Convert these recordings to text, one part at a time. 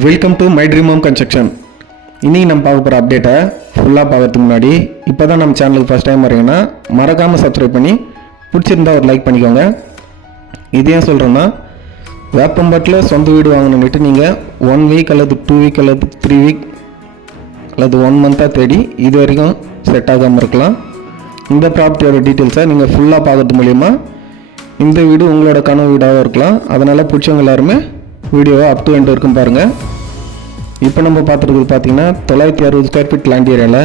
Welcome to my dream home construction. இன்றைக்கி நம்ம பார்க்க போகிற அப்டேட்டை ஃபுல்லாக பார்க்கறதுக்கு முன்னாடி இப்போ தான் நம்ம சேனலுக்கு ஃபஸ்ட் டைம் வரீங்கன்னா மறக்காமல் சப்ஸ்கிரைப் பண்ணி பிடிச்சிருந்தா ஒரு லைக் பண்ணிக்கோங்க. இது ஏன் சொல்கிறேன்னா, வேப்பம்பட்டில் சொந்த வீடு வாங்கணுன்னுட்டு நீங்கள் 1 வீக் அல்லது 2 வீக் அல்லது 3 வீக் அல்லது 1 மந்த்தாக தேடி இது வரைக்கும் செட் ஆகாமல் இருக்கலாம். இந்த ப்ராப்பர்ட்டியோட டீட்டெயில்ஸை நீங்கள் ஃபுல்லாக பார்க்கறது மூலிமா இந்த வீடு உங்களோட கனவு வீடாகவும் இருக்கலாம். அதனால் பிடிச்சவங்க எல்லாருமே வீடியோவை அப் டு எண்ட் வரைக்கும் பாருங்கள். இப்போ நம்ம பார்த்துருக்குது பார்த்தீங்கன்னா 960 ஸ்கொயர் ஃபீட் லேண்ட் ஏரியாவில்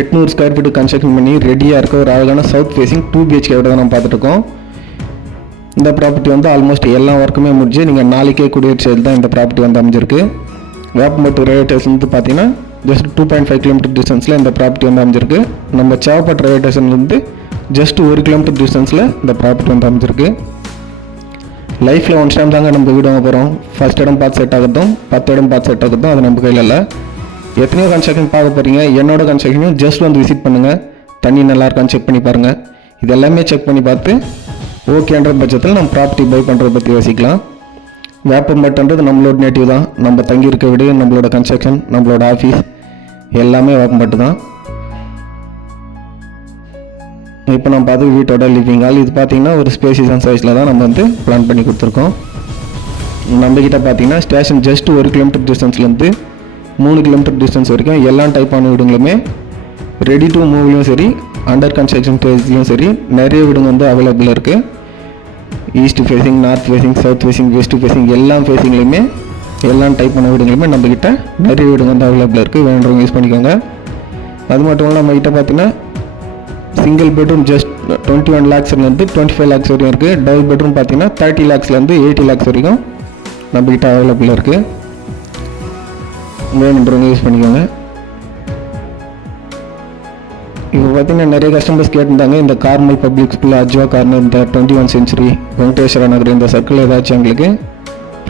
800 ஸ்கொயர் ஃபீட்டு கன்ஸ்ட்ரக்ஷன் பண்ணி ரெடியாக இருக்க ஒரு அழகான சவுத் ஃபேஸிங் 2 BHK விட தான் நம்ம பார்த்துட்ருக்கோம். இந்த ப்ராப்பர்ட்டி வந்து ஆல்மோஸ்ட் எல்லா ஒர்க்குமே முடிஞ்சு நீங்கள் நாளைக்கே குடியேற்ற சைடு தான் இந்த ப்ராப்பர்ட்டி வந்து அமைஞ்சிருக்கு. வேப்பம்பட்டு ரயில்வே ஸ்டேஷன் வந்து பார்த்தீங்கன்னா ஜஸ்ட் 2.5 கிலோமீட்டர் டிஸ்டன்ஸில் இந்த ப்ராப்பர்ட்டி வந்து அமைஞ்சிருக்கு. நம்ம சேவப்பட்டு ரயில்வே ஸ்டேஷன்லேருந்து ஜஸ்ட் 1 கிலோமீட்டர் டிஸ்டன்ஸில் இந்த ப்ராப்பர்ட்டி வந்து அமைஞ்சிருக்கு. லைஃப்பில் ஒன்ஸ் டைம் தாங்க நம்ம வீடு வாங்க போகிறோம். ஃபஸ்ட் இடம் பார்த்து செட் ஆகட்டும், 10 இடம் பார்த்து செட் ஆகட்டும், அது நம்ம கையில் இல்லை. எத்தனையோ கன்ஸ்ட்ரக்ஷன் பார்க்க போகிறீங்க, என்னோட கன்ஸ்ட்ரக்ஷனையும் ஜஸ்ட் வந்து விசிட் பண்ணுங்கள். தண்ணி நல்லா இருக்கான்னு செக் பண்ணி பாருங்கள். இது எல்லாமே செக் பண்ணி பார்த்து ஓகேன்ற பட்சத்தில் நம்ம ப்ராப்பர்ட்டி பை பண்ணுறத பற்றி யோசிக்கலாம். வேப்பம்பட்டுன்றது நம்மளோட நேட்டிவ் தான். நம்ம தங்கியிருக்க வீடு, நம்மளோட கன்ஸ்ட்ரக்ஷன், நம்மளோட ஆஃபீஸ் எல்லாமே வேப்பம்பட்டு தான். இப்போ நம்ம பார்த்து வீட்டோட லிவிங் ஹால் இது பார்த்தீங்கன்னா ஒரு ஸ்பேசியஸான சைஸில் தான் நம்ம வந்து பிளான் பண்ணி கொடுத்துருக்கோம். நம்மக்கிட்ட பார்த்தீங்கன்னா ஸ்டேஷன் ஜஸ்ட் 1 கிலோமீட்டர் டிஸ்டன்ஸ்லேருந்து 3 கிலோமீட்டர் டிஸ்டன்ஸ் வரைக்கும் எல்லா டைப்பான வீடுங்களுமே ரெடி டு மூவ்லையும் சரி, அண்டர் கன்ஸ்ட்ரக்ஷன் ஃபேஸ்லையும் சரி நிறைய வீடுங்க வந்து அவைலபிளாக இருக்குது. East facing, north facing, south facing, west facing எல்லா ஃபேஸிங்லேயுமே எல்லா டைப்பான வீடுங்களுமே நம்மக்கிட்ட நிறைய வீடுங்க வந்து அவைலபிளாக இருக்குது. வேணுறவங்க யூஸ் பண்ணிக்கோங்க. அது மட்டும் இல்லாமல் நம்மக்கிட்ட பார்த்தீங்கன்னா சிங்கிள் பெட்ரூம் ஜஸ்ட் 21 lakhsலேருந்து 25 lakhs வரைக்கும் இருக்குது. டபுள் பெட்ரூம் பார்த்தீங்கன்னா 30 lakhsலேருந்து 80 lakhs வரைக்கும் நம்மக்கிட்ட அவைலபிளாக இருக்குது. வேணுன்றவங்க யூஸ் பண்ணிக்கோங்க. இப்போ பார்த்தீங்கன்னா நிறைய கஸ்டமர்ஸ் கேட்டிருந்தாங்க, இந்த Carmel public school, Ajwa corner, இந்த 21 சென்ச்சுரி, வெங்கடேஸ்வர நகர் இந்த சர்க்கிள் ஏதாச்சும் எங்களுக்கு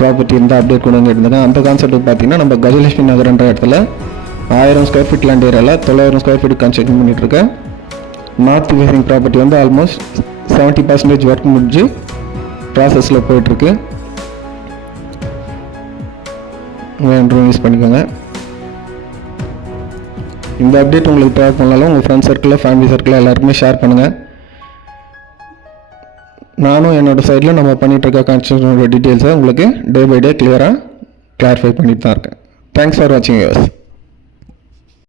ப்ராப்பர்ட்டி இருந்தால் அப்டேட் கொண்டு வந்து இருந்தாங்க. அந்த கான்செப்ட் பார்த்தீங்கன்னா நம்ம கஜலட்சுமி நகர்ன்ற இடத்துல 1000 ஸ்கொயர் ஃபீட் லேண்ட் ஏரியாவில் 900 ஸ்கொயர் ஃபீட் கன்ஸ்ட்ரக்ஷன் பண்ணிகிட்ருக்கேன். நார்த் ஃபேஸிங் ப்ராப்பர்ட்டி வந்து ஆல்மோஸ்ட் 70% ஒர்க் முடிஞ்சு ப்ராசஸில் போயிட்டுருக்கு. வேணும் யூஸ் பண்ணிக்கோங்க. இந்த அப்டேட் உங்களுக்கு தேவை பண்ணாலும் உங்கள் ஃப்ரெண்ட்ஸ் சர்க்கிளில், ஃபேமிலி சர்க்கிளில் எல்லாருக்குமே ஷேர் பண்ணுங்கள். நானும் என்னோடய சைடில் நம்ம பண்ணிகிட்ருக்க கன்ஸ்ட்ரக்ஷனோட டீட்டெயில்ஸை உங்களுக்கு டே பை டே கிளியராக கிளாரிஃபை பண்ணிட்டு தான் இருக்கேன். தேங்க்ஸ் ஃபார் வாட்சிங் யூஸ்.